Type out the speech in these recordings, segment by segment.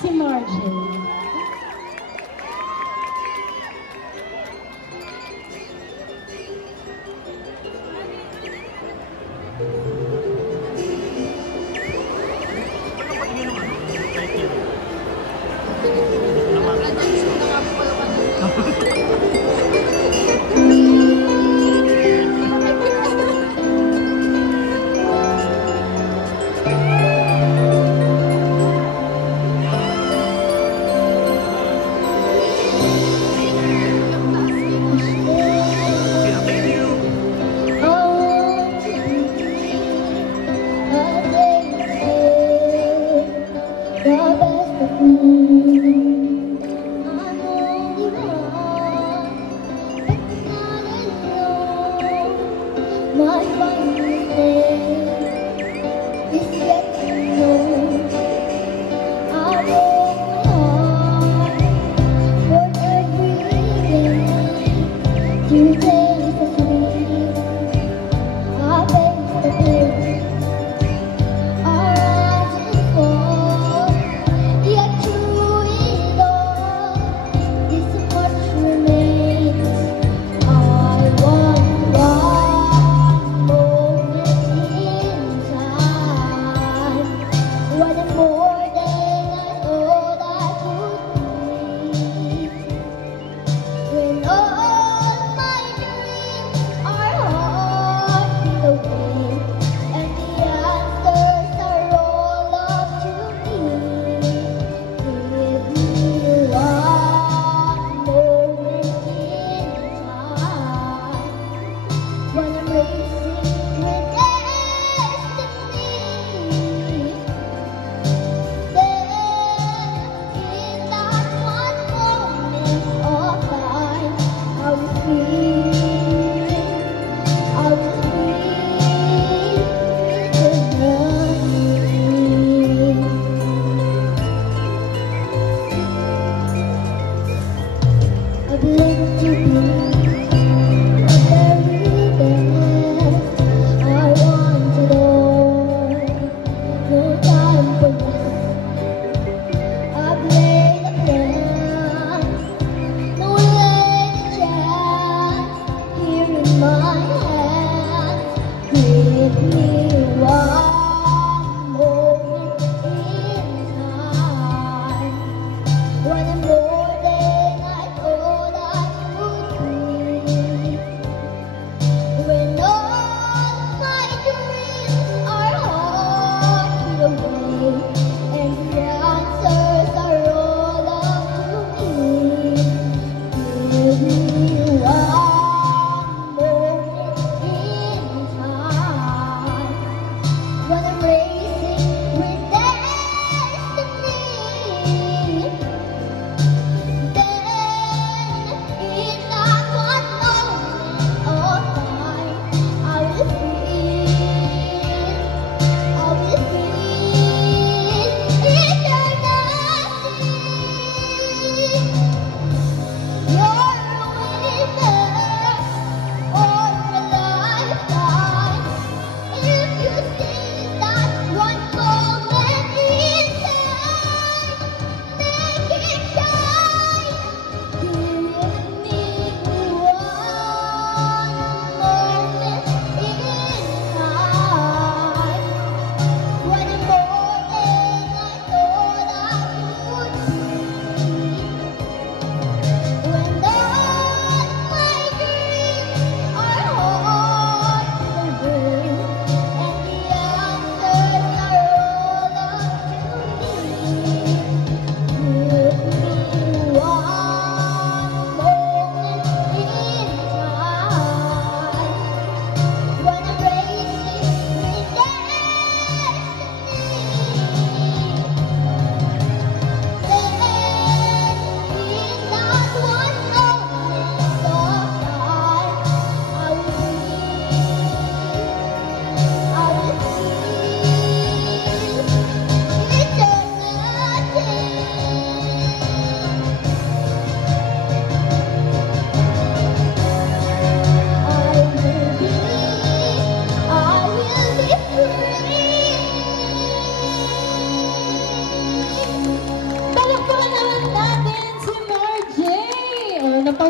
si Margie. My final day is yet to know. I broke my heart for every day. You taste the sweet, I taste the bitter. I rise and fall, yet through it all, this much remains. I want one moment in time, when more than I know.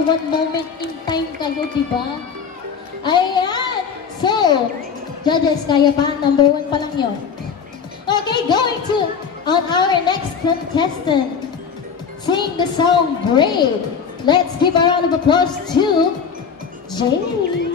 one moment in time kayo, diba? Ayan! So, judges, kaya pa? Number 1 pa lang yun. Okay, going to on our next contestant. Sing the song Brave. Let's give a round of applause to Jay.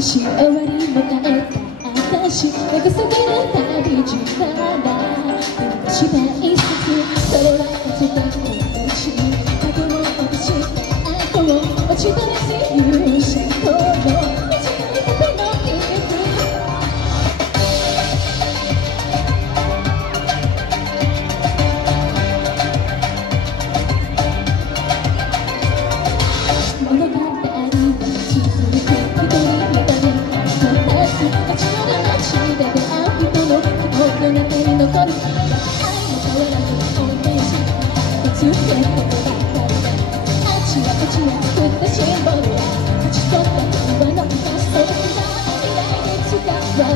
話終わり迎えた私長すぎる旅路からしたい一つそれは落ちた私過去を落とした後を落ちたらし勇者との道に立ての気力物語は続く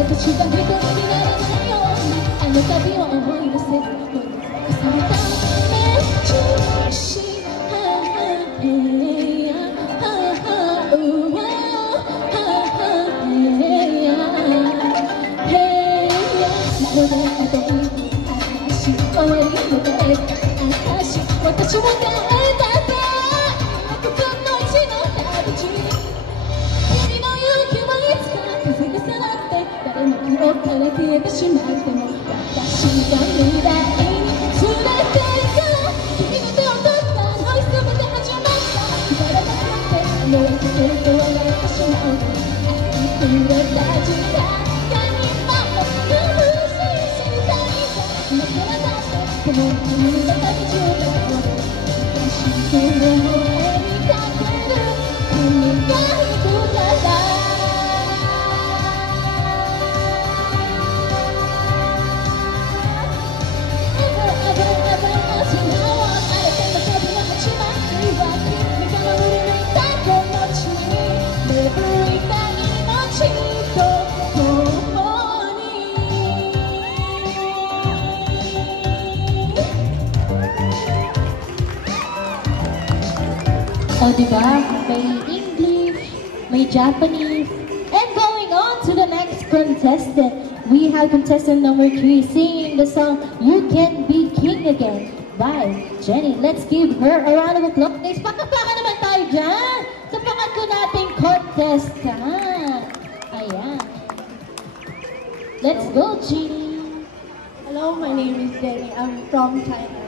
私が一人にならないようにあの旅を思い出せ重ねた道し終わり迎えた私は帰ったって孤独の地の旅路君の勇気はいつか風がさらって誰の記憶から消えてしまっても私が未来に連れて行く君の手を取ったのに全て始まったくだらなくて思いつくと笑ってしまうありふれた時間が今も眩しい静かに今からだってこの君の旅路を私の目にかける君がいくからO diba? May English, may Japanese. And going on to the next contestant, we have contestant number 3 singing the song You Can Be King Again by Jenny. Let's give her a round of applause. Please, pakapaka naman tayo dyan sa pangatlo nating contestant. Ayan. Let's go, Jenny. Hello, my name is Jenny. I'm from Thailand.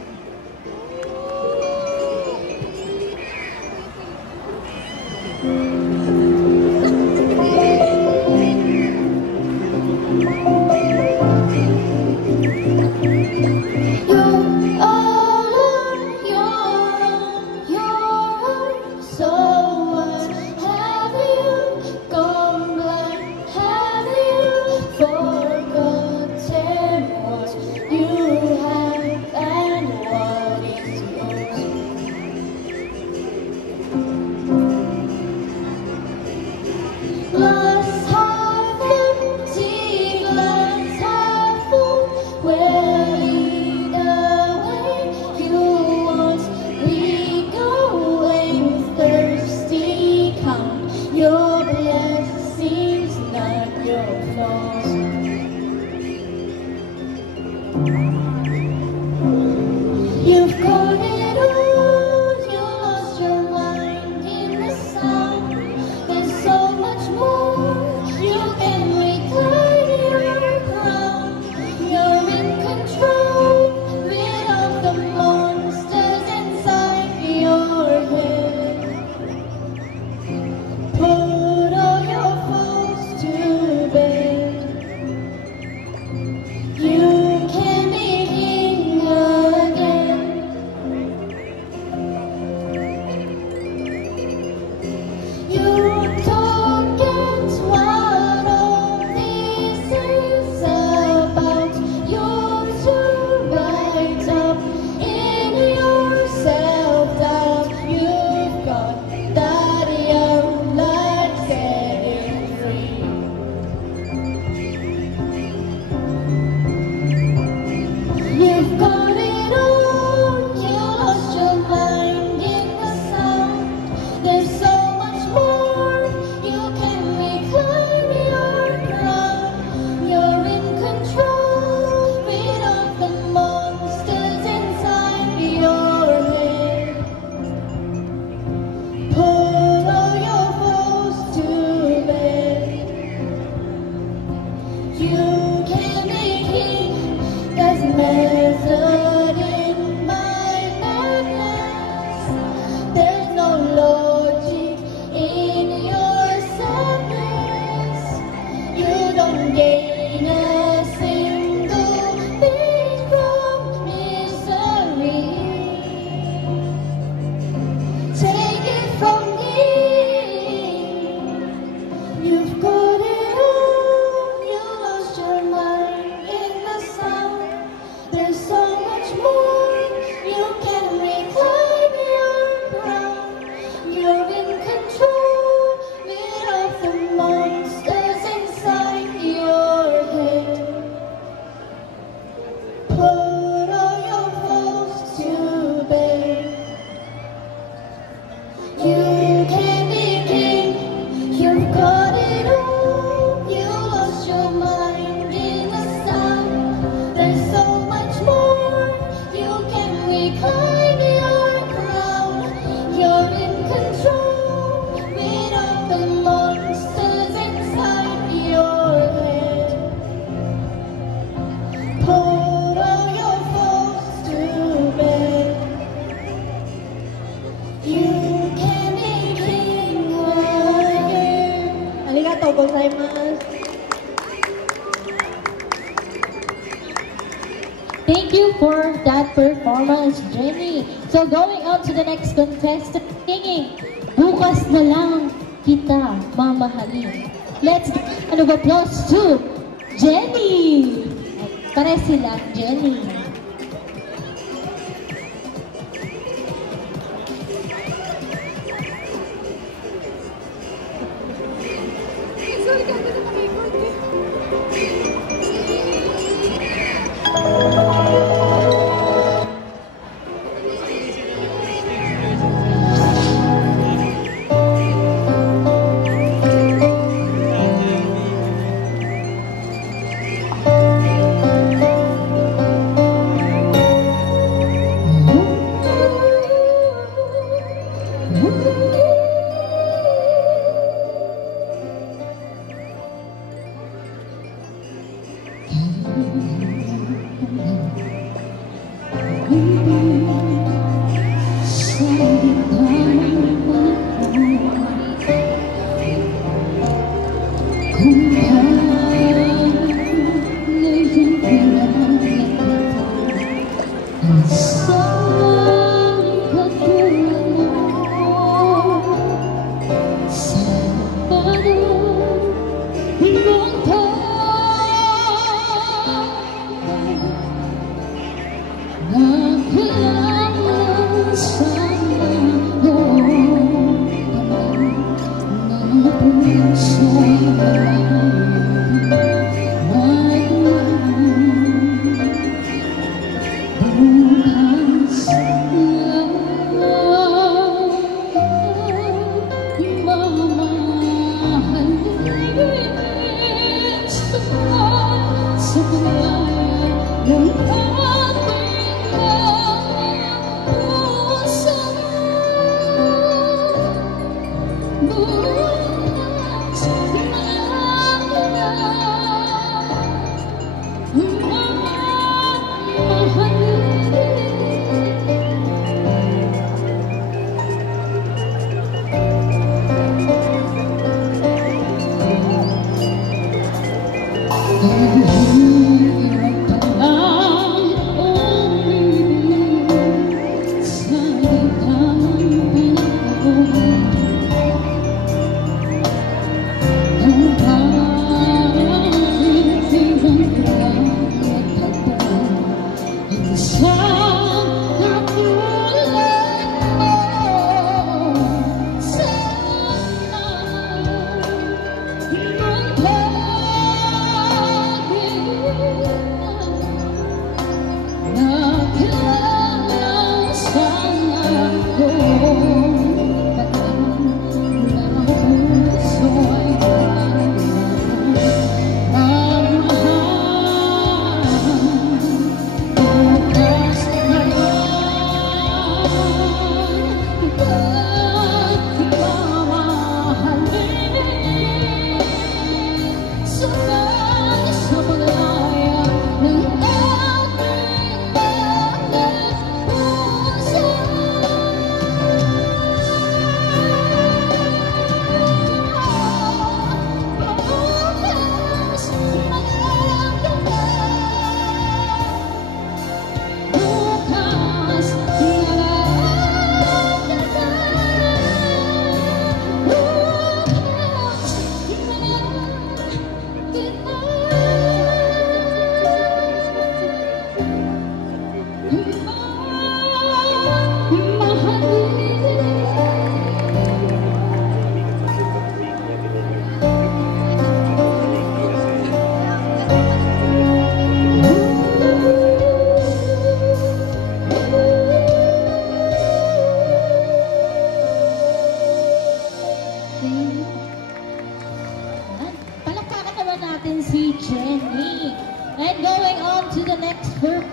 Miss Jenny. So going on to the next contestant singing, Bukas na lang kita mamahalin. Let's give a round of applause to Jenny. Pare sila, Jenny.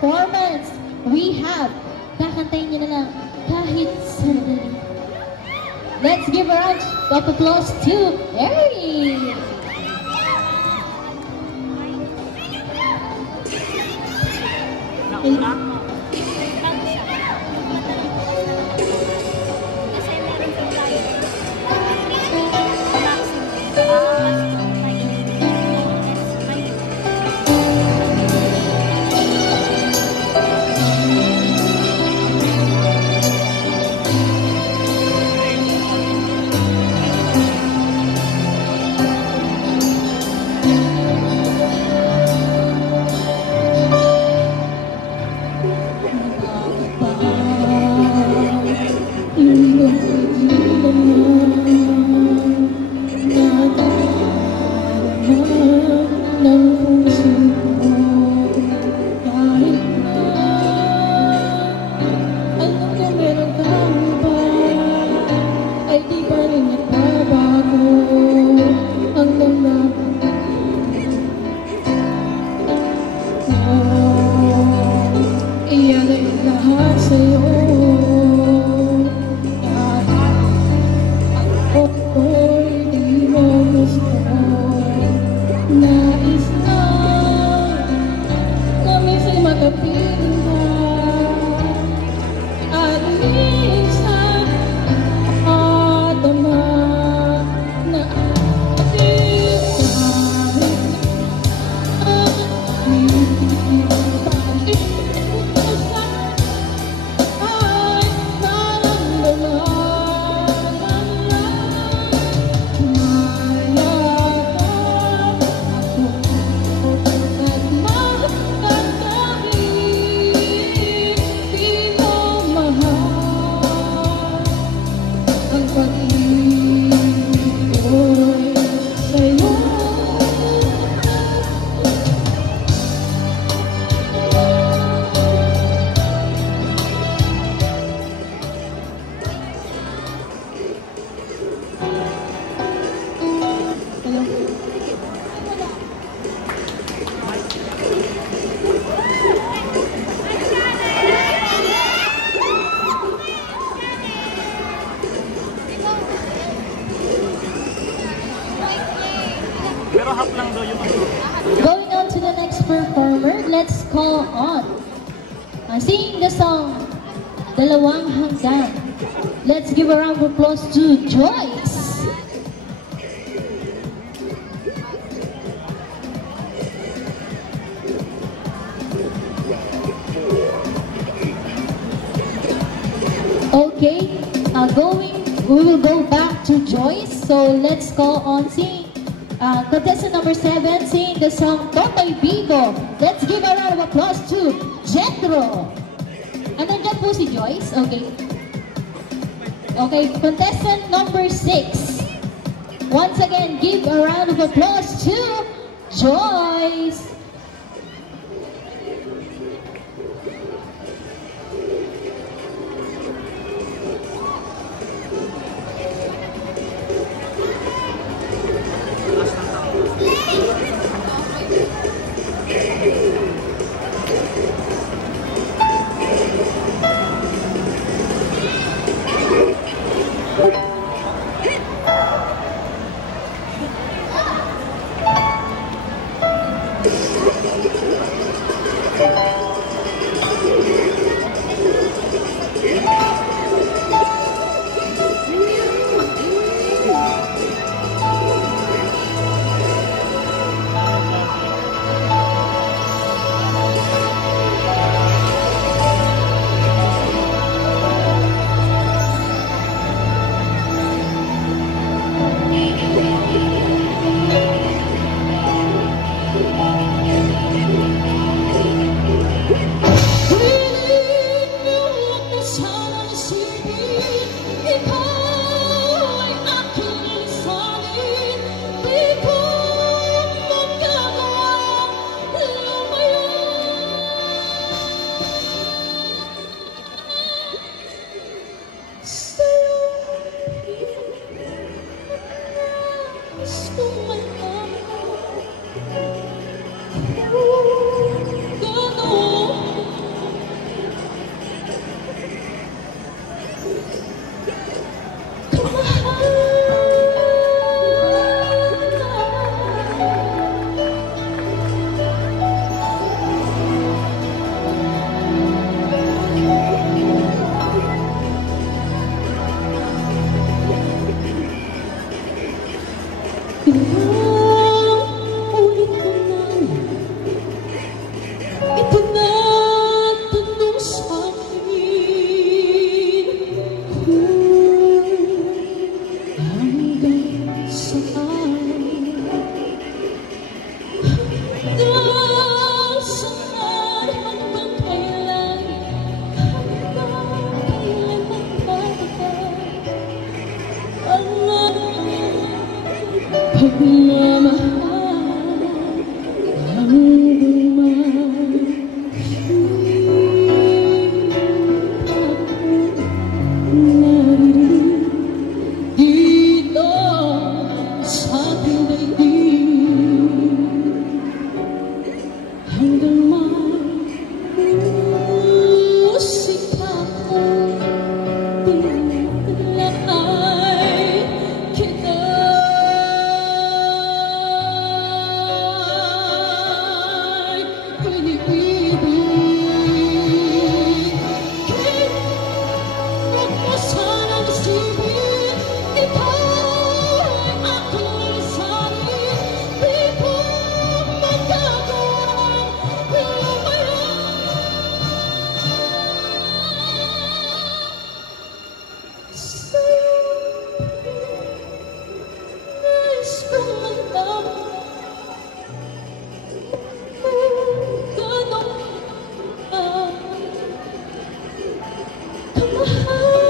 performance, we have, kakantayin niyo na lang, kahit sandali. Let's give a round of applause to Aries! di pa rin nagbabago ang damdamin. Iyan ay lahat sa'yo. Kahit ako'y di mo gusto, nais na minsan makapiling ka. At minsan adama na ating Going on to the next performer, let's call on singing the song Dalawang Hanggan. Let's give a round of applause to Joyce. Okay, we will go back to Joyce. So let's call on singing contestant number 7 singing the song Totoy Bigo. Let's give a round of applause to Jethro. And then dyan po si Joyce. Okay. Okay, contestant number 6. Once again, give a round of applause to Joyce. Nais kong malaman gano'n kamahal.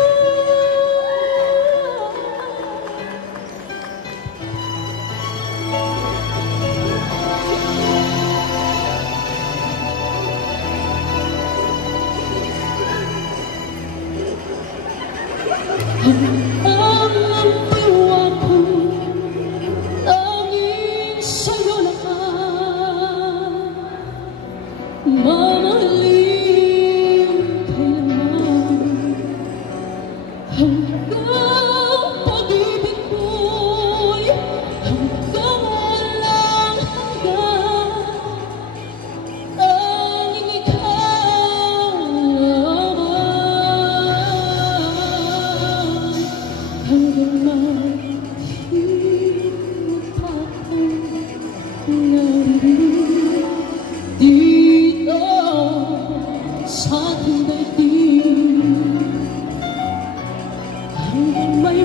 Ang diwa ko, tanging sa'yo lahat. Mamahalin kailanman, hanggang pag-ibig ko'y hanggang walang hanggan. Tanging ikaw lamang, hanggang mahihimot pa ako naririnig dito sa ating daigdig. Hanggang may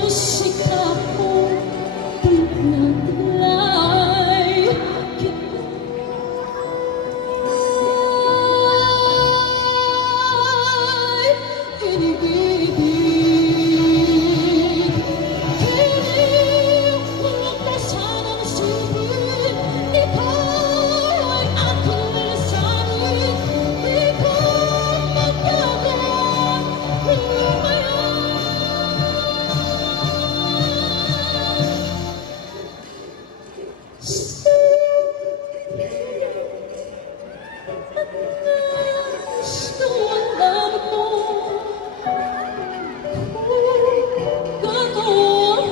musika akong tinatalay kita. Iniibig, huwag na sanang isipin, ikaw ay aking lisanin. Di ko magagawa lumayan. Nais kong malaman mo gano'n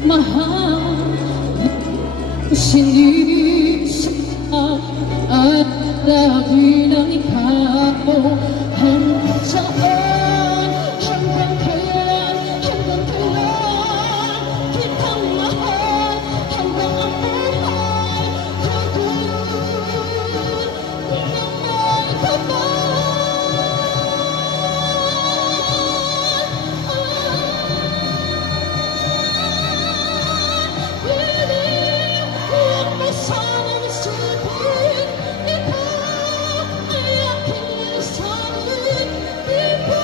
mahal. Sinisip at lagi ng ikaw. Hanggang saan, hanggang kailan kitang mahal. Hanggang ang buhay kaguluhin ng may huwag mo sanang isipin, ikaw ay aking lisanin. Di ko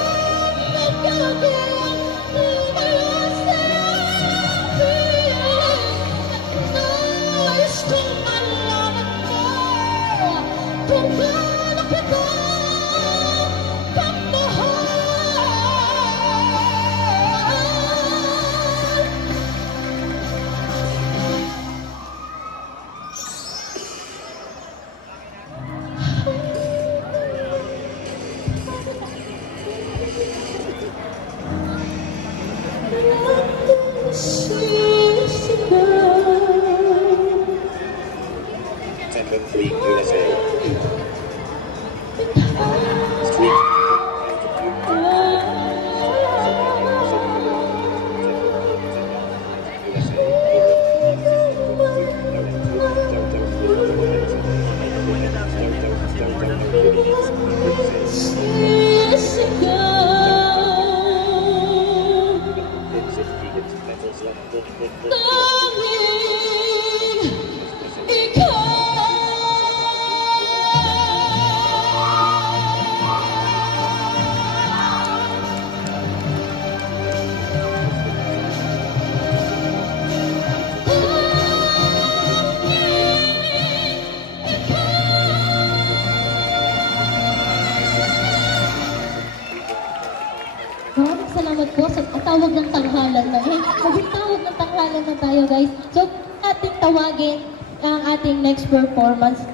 magagawang lumayo sa'yo. Nais kong malaman mo kung gaano kita kamahal. Tempo 3 USA. Street. Maraming salamat po sa tawag ng tanghalan na eh. Magtawag ng tanghalan na tayo, guys. So, ating tawagin ang ating next performance.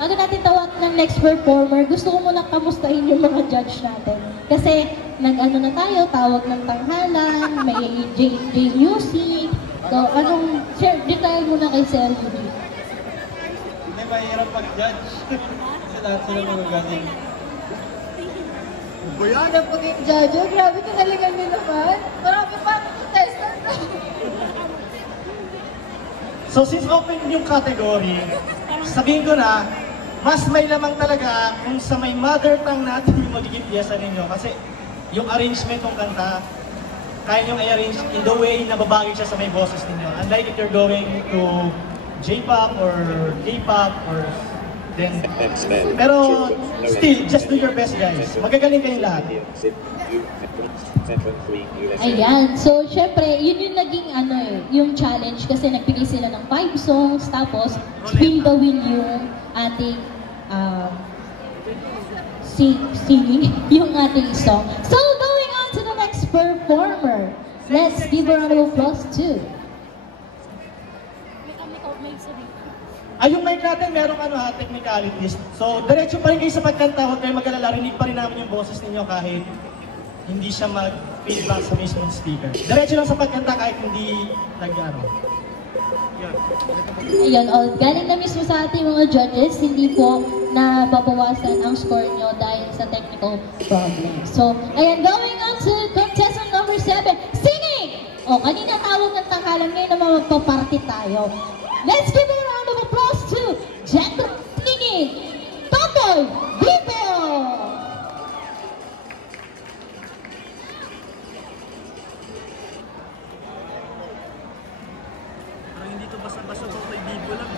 Bago natin tawag ng ang next performer, gusto ko muna kamustahin yung mga judge natin. Kasi nag-ano na tayo, tawag ng tanghalan, may J Music. So, di tayo muna kay Sir Rudy. Hindi mahirap mag-judge. Kasi lahat sila magagaling. Ano po yung judge? Grabe tinaligan niyo naman. Marami pa akong contestant na. So since open yung category, sabihin ko na, mas may lamang talaga kung sa may mother tongue natin yung magiging piyesa ninyo. Kasi yung arrangement ng kanta, kaya nyo i-arrange in the way na babagay siya sa may boses ninyo. Unlike if you're going to J-pop or K-pop or then... Pero still, just do your best guys. Magagaling kayong lahat. Ayan, so syempre, yun yung naging yung challenge kasi nagbigay sila ng 5 songs, tapos spin the wheel yung ating singing, yung ating song. So going on to the next performer, let's give a round of applause to. Yung mic natin, merong technicalities. So, diretso pa rin kayo sa pagkanta, huwag kayo mag-alala, rinig pa rin namin yung boses ninyo kahit hindi siya mag-feedback sa mismong speaker. Diretso lang sa pagkanta kahit hindi nag-ano. Ayun, galing na mismo sa ating mga judges, hindi po na babawasan ang score nyo dahil sa technical problem. So, ayan, going on to contestant number 7, singing! Kanina tawag ng tanghalan, ngayon naman magpa-party tayo. Let's give a round of applause to Gentle Singing, Totoy Bibio! Parang hindi to basta-basta Totoy Bibio lang.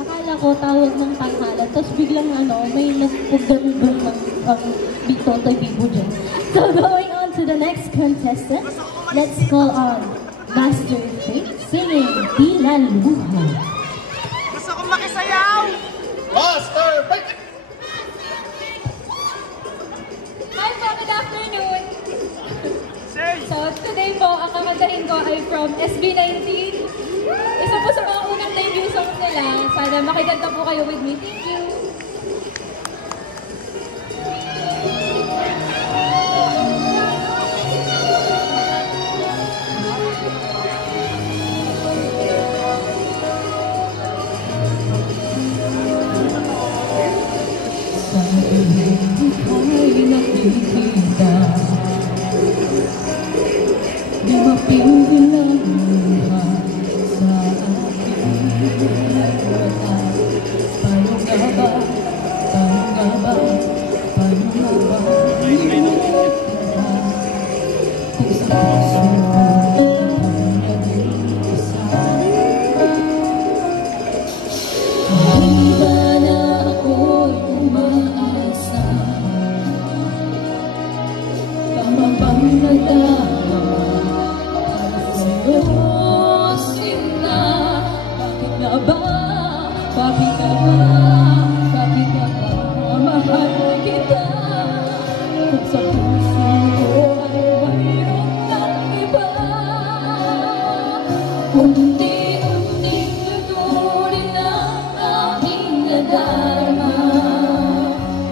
Akala ko tawag ng tanghalan, tapos biglang may nagpugdang ng Totoy Bibo dyan. So going on to the next contestant, let's call on Master Faith singing Tila Luha. Gusto kong makisayaw! Master Faith! Hi po, good afternoon! So today po, ang kakantahin ko ay from SB19. Isa po sa mga unang debut songs nila. Sana makikanta po kayo with me. Thank you! Ay nakikita, di mapigilan sa aking mata. Paano nga ba, paano nga ba, paano nga ba kung sa puso ko nag-iisa? Di ba na ako'y umaasa? Pamabang nagdama para sa'yo, sinta. Bakit nga ba, bakit nga ba, bakit nga ba mahal kita? Kung sa puso ko ay mayroon ng iba. Unti-unting luturin ang aking nadarama.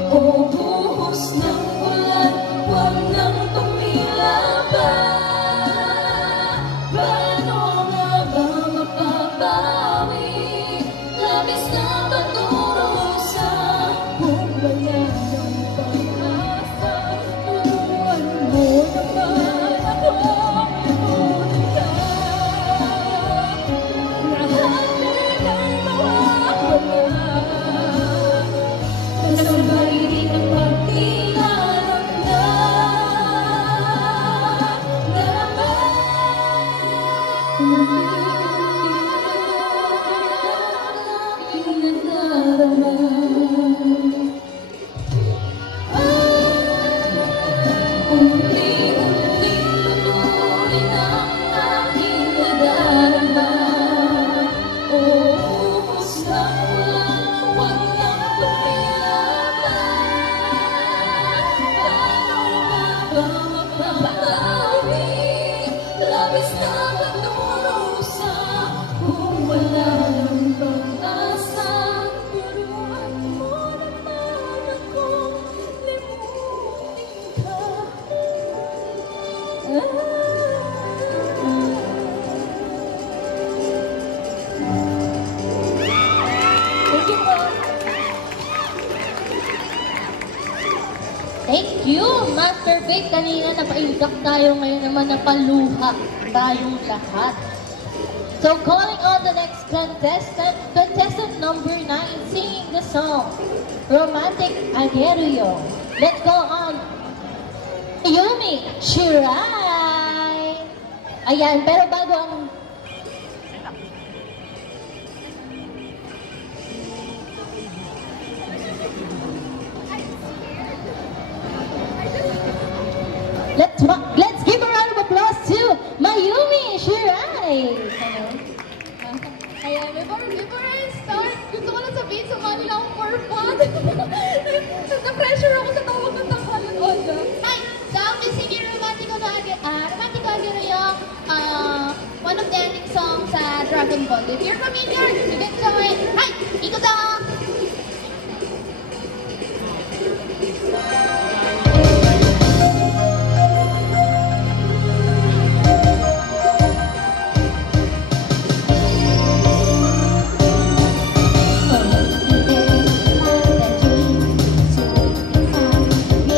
O buhos ng ulan, huwag nang tumila pa. Paano nga ba mapapawi? Labis na pagdurusa. Kung wala ng pag-asa, turuan mo naman ako inunin ka. Lahat nila'y mawawala. Kasabay din ang pagtilarap na unti-unting luturin ang aking nadarama. O buhos ng ulan, huwag nang tumila pa. Paano nga ba mapapawi? Labis na pagdurusa. Kung wala ng pag-asa, turuan mo naman akong limutin ka. Thank you po. Thank you. you, masturbate kanina, napaiyak tayo, ngayon naman napaluha tayong lahat. So calling on the next contestant, contestant number 9, singing the song, Romantic Aguero. Let's go on, Yumi Shirai. Ayan, pero bago ang... Let's give a round of applause to Mayumi Shirai. Hello. Ayan, before I start, gusto ko lang sabihin sa kanila akong for fun. Na-pressure ako sa tawag ng tanghalan, Olga. Hi! So, I'm just singing Romantico Aguero yung one of the ending songs sa Dragon Ball. If you're familiar, you can join. Hi! Iko dong! Maybe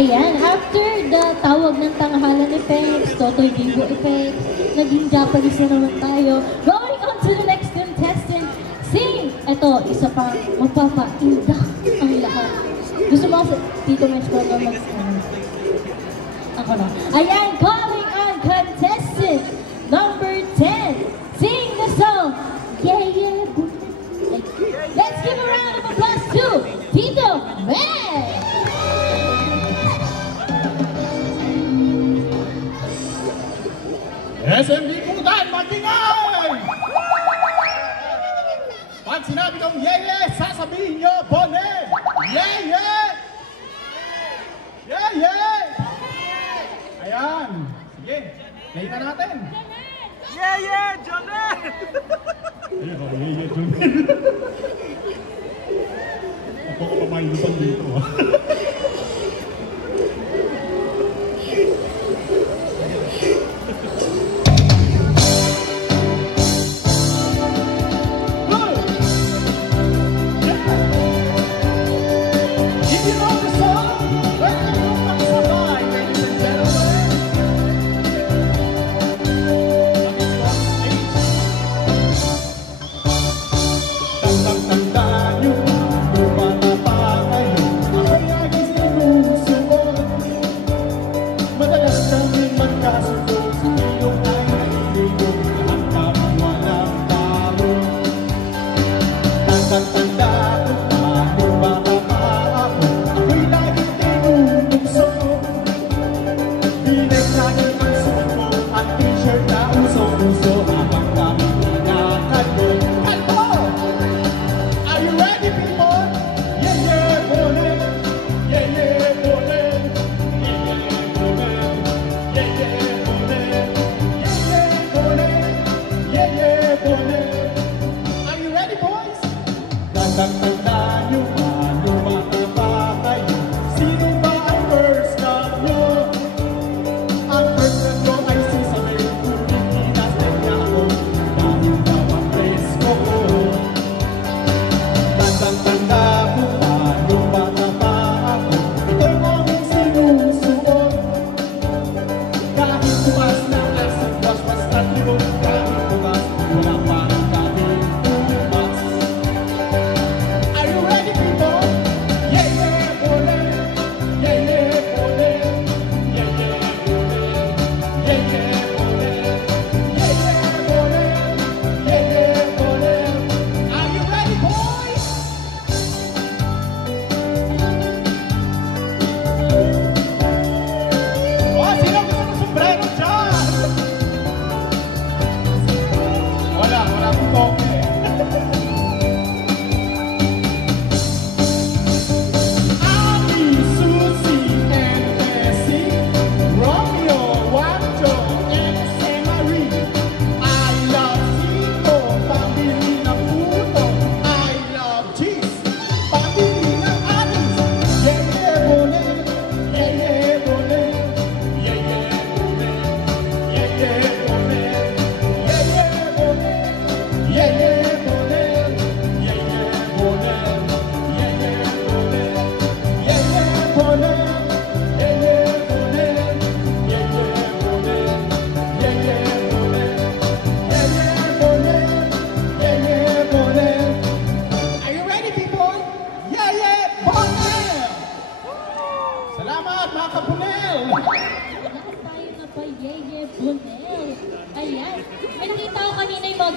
Ayan, after the tawag ng tanghalan effects, Totoy Divo effects, naging Japanese na naman tayo. Going on to the next contestant, sing! Ito, isa pa, magpapa-indak ang lahat. Gusto mo kasi, Tito Mesh ko na ako na. Ayan, calling on contestant number 10. Sing the song, Yeah Yeah Boo. Let's give a round of applause to Tito Mesh! SMB Kutan, magingay! Pag sinabi kong yeye, sasabihin nyo, Bonel! Yeye! Yeye! Ayan. Sige, play na natin. Yeye, Jonel! Yeye, Jonel. Ako ko pamahilusan dito.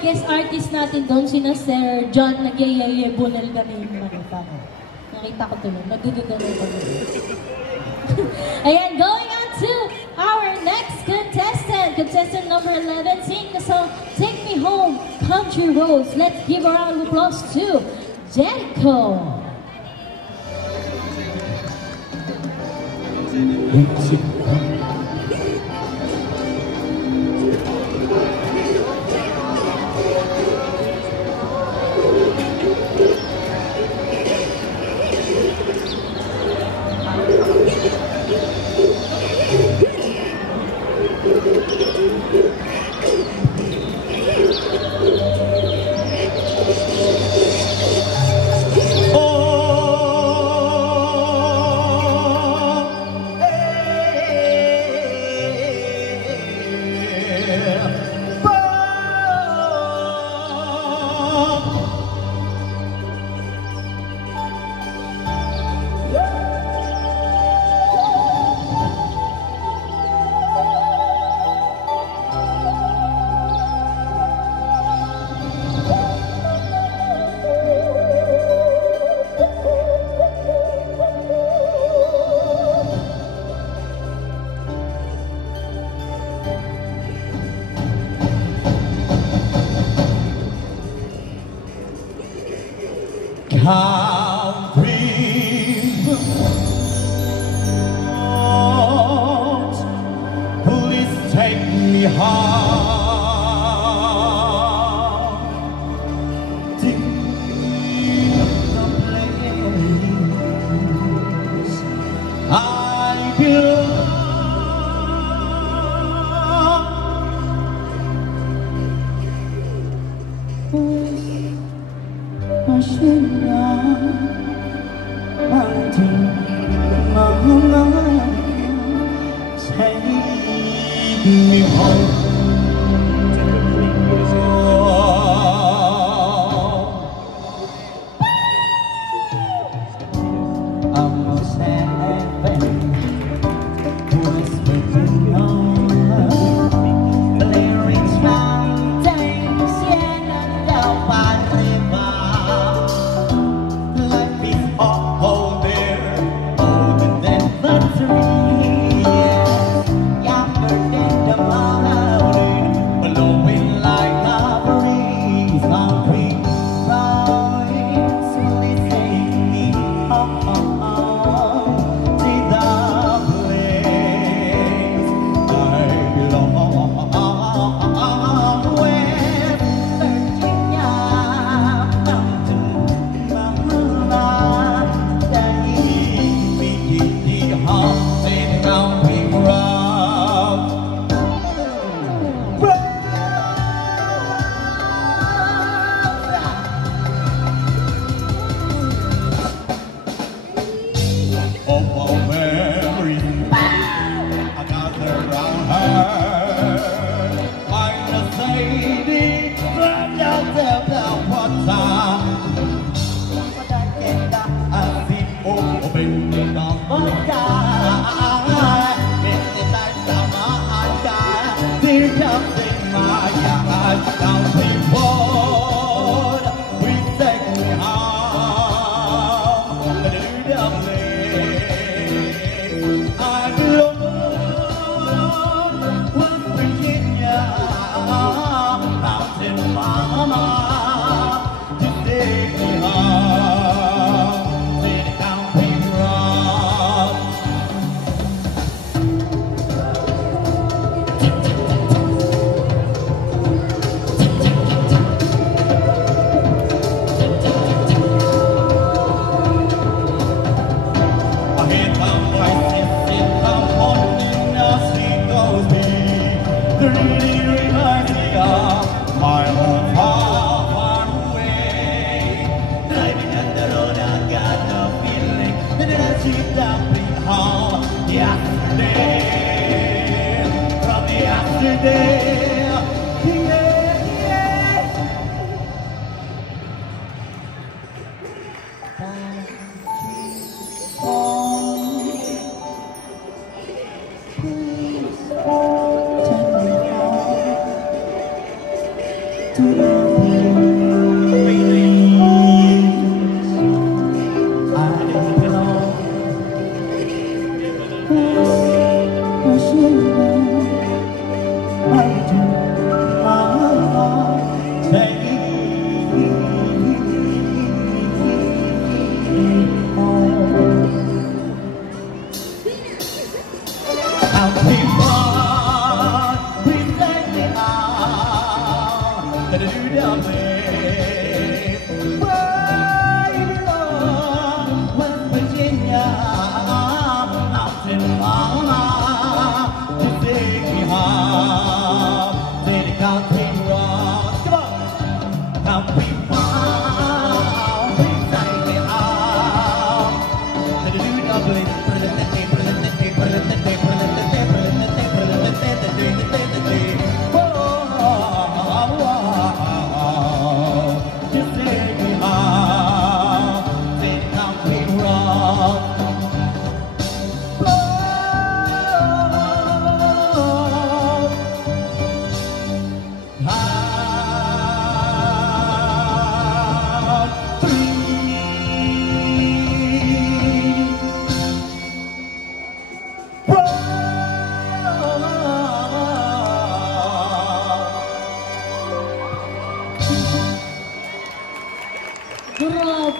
guest artist natin doon, sina Sir John Nagyayaya Bunel kanina nakita ko. Nakita ko tuloy, nagdududunan ko. Ayan, going on to our next contestant. Contestant number 11, sing the song Take Me Home, Country Roads. Let's give a round of applause to Jericho. country roads, please take me home to the place I belong. Take me home. I'm a sad baby, whispering on the lyrics mountains, Shenandoah by the river. Life is all there, older than the tree, younger than the mountain, blowing like a breeze. Country roads, please take me home to the place I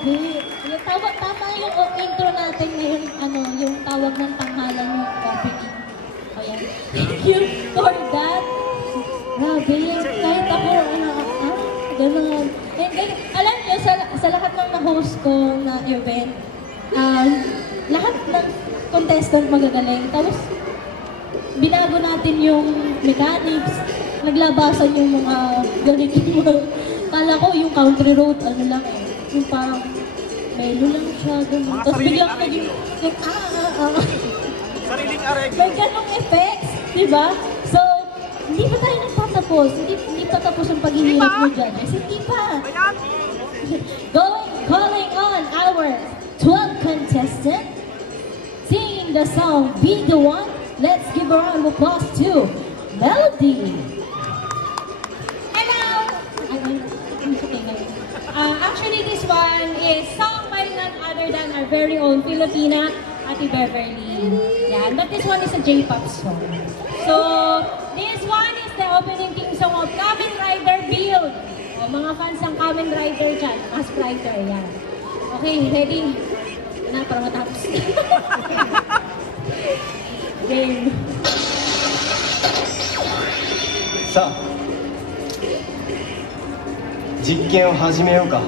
Grabe. Yung tama yung intro natin ngayon, yung tawag ng tanghalan yung opening. Ayan. Thank you for that. Grabe. Kahit ako, ganun. And then, alam nyo, sa lahat ng na-host ko na event, lahat ng contestant magagaling. Tapos, binago natin yung mechanics, naglabasan yung mga ganito. Kala ko yung country road, lang yung parang melo lang siya, gano'n. Tapos biglang naging, Sariling areg. may ganong effects, di ba? So, hindi pa tayo nagtatapos. Hindi pa tapos ang paghihirap mo dyan. Hindi pa. Calling on our 12 contestant, singing the song Be The One. Let's give a round of applause to Melody. Hello! Actually, this one is sung by none other than our very own Filipina, Ate Beverly. Yeah, but this one is a J-pop song. So, this one is the opening theme song of Kamen Rider Build. O, mga fans ng Kamen Rider dyan, Mask Rider, yan. Okay, ready? Na, para matapos. Game. さあ実験を始めようか。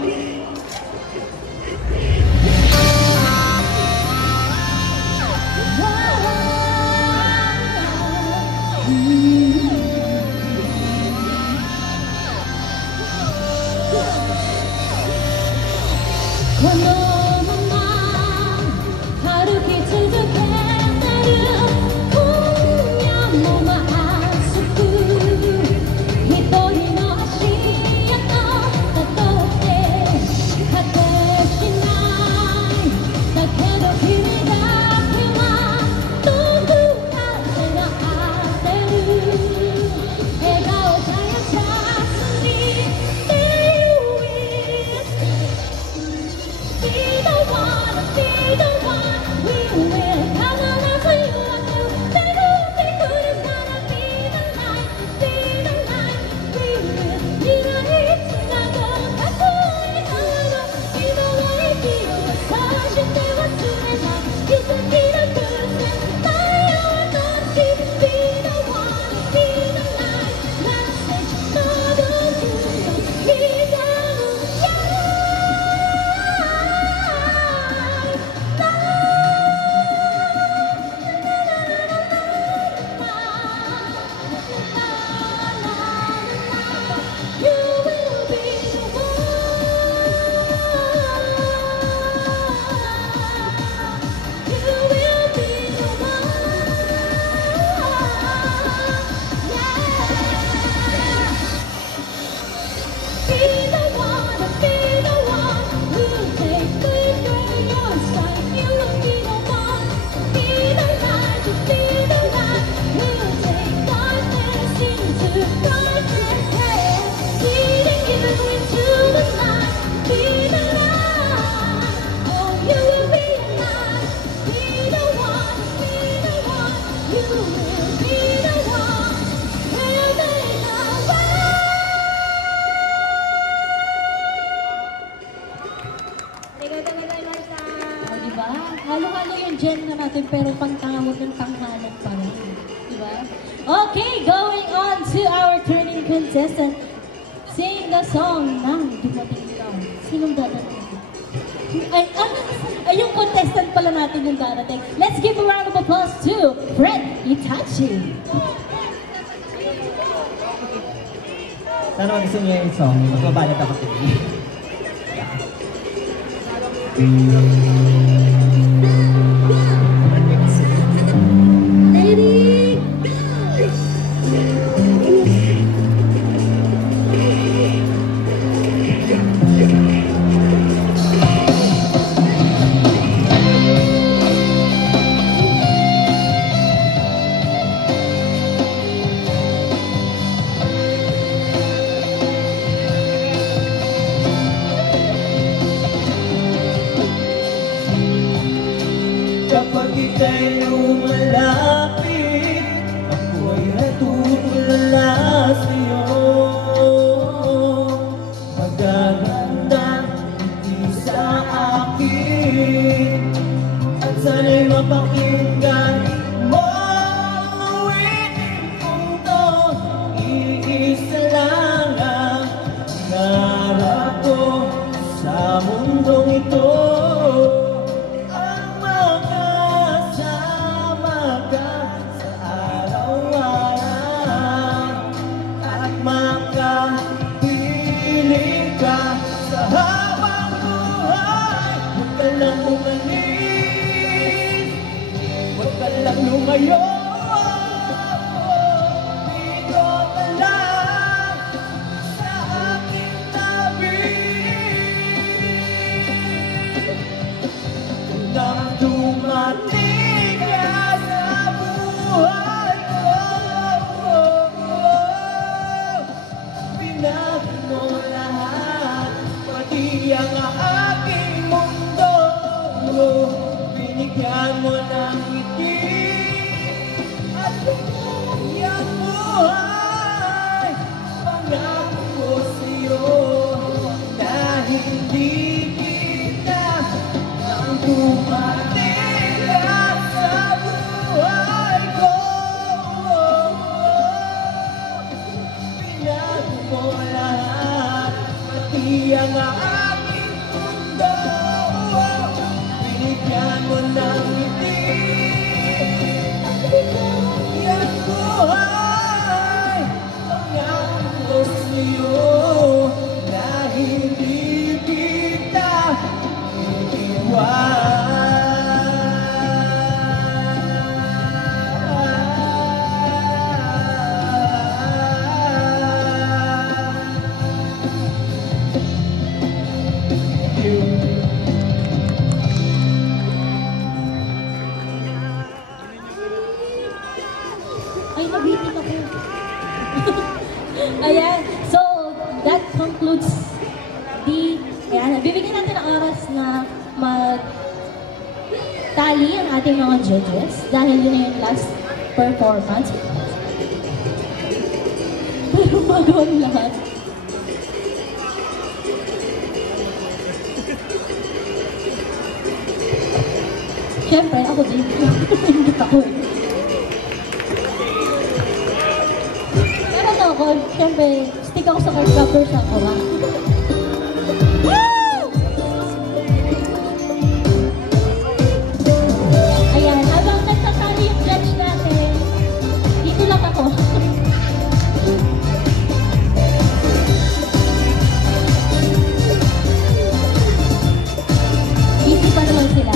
このまま歩き続けてる今夜もまっすぐ一人の足跡たどって果てしないだけど君だけはどこかでがってる笑顔さやさすに Be the one, be the one, we will come on as we want to. They couldn't wanna be the light, we will be the heat. 나도 가슴이 나와도 이 너와의 기억을 사실 때 왔으면 기술기를 끝에 나여왔던 Be the one, be the light, message 너도 그려 이 다음이야. Halo-halo yung genre natin pero pangtawag ng tanghalan pa rin. Diba? Okay, going on to our turning contestant. Sing the song ng dumating ka. Sinong dadating? Yung contestant pala natin yung dadating. Let's give a round of applause to Fred Itachi. Sana gusto niyo yung song, magbabayad ako sa inyo. Ready, go! Kapag ika'y lumalapit, ako'y natutulala sa'yo. Magaganda, hindi sa mapakinggan mo ang awitin kong to. Iisa lang ang pangarap ko sa mundong ito. Ang makasama ka sa araw-araw at makapiling ka sa habang buhay. Huwag ka lang umalis, huwag ka lang lumayo. Dito ka lang sa aking tabi. Nang dumating ka sa buhay ko, binago mo lahat, pati ang aking mundo. Binigyan mo ng ngiti at iyang buhay. Pangako ko sa'yo na hindi kita nang dumating ka sa buhay ko. Binago mo lahat, pati ang aking mundo. Binigyan mo ng ngiti iyang buhay. Pangako ko sa'yo na hindi kita Ay, nabitin ako. Ayan. So, that concludes the... Ayan, bibigyan natin ng oras na mag-tally ang ating mga judges dahil yun na yung last performance. Pero bago ang lahat. Siyempre, ako din. Hindi ako eh. Pero no, ako, siyempre, stick ako sa cardcapters ako, ha? Ayan, habang nagtatali yung judge natin, dito lang ako. Easy pa naman sila.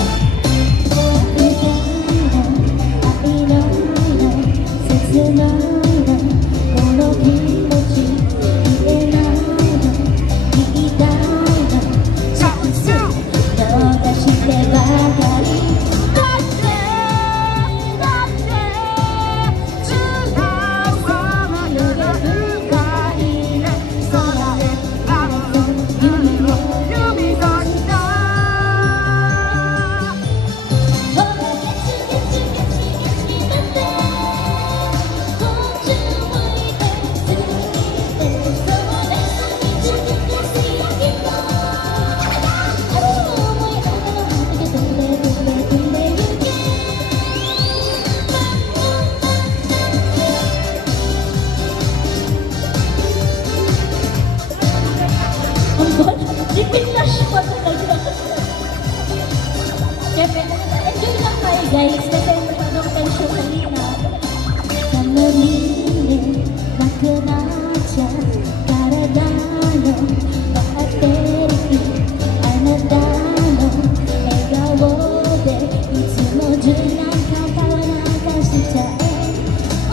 Enjoy lang kayo guys, kasi masyadong tension kanina. Kamamili, nakanacha, karadano, bakateriki, anadano, egawo de, itsumo junan kapawa nakashita e.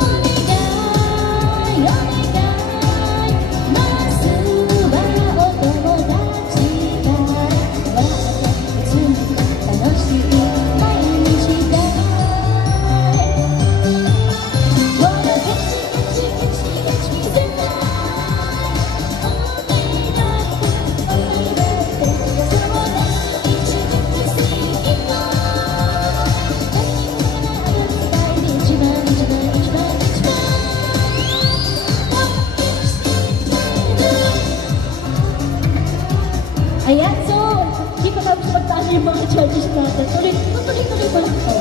Onegai, onegai, masu wa otomodachi kara, wa itsumo tanoshii毎日が yung mga judges natin. Tuloy pa lang po.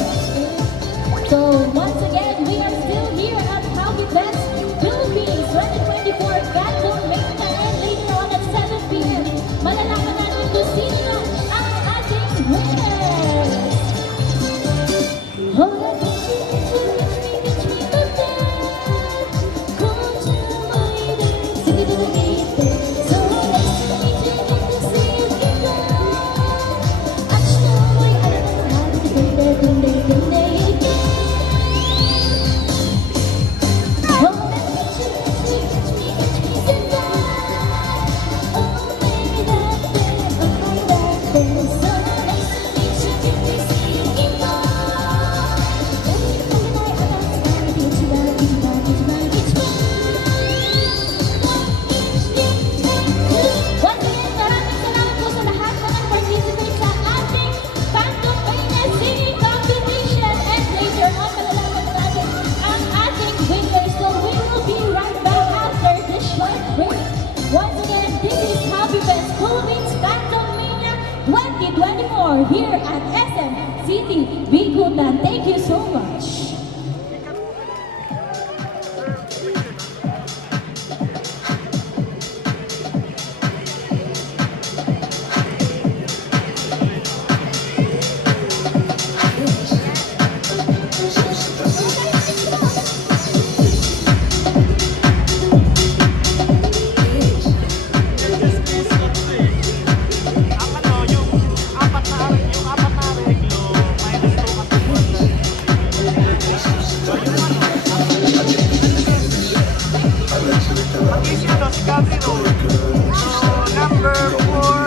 So, once again, we are still here at Happy Fest Philippines 2024 Gandong Mania, and later on at 7 p.m. malalaman natin kung sino ang ating winners. Here at SM City Bikutan. Thank you so much. Number 4.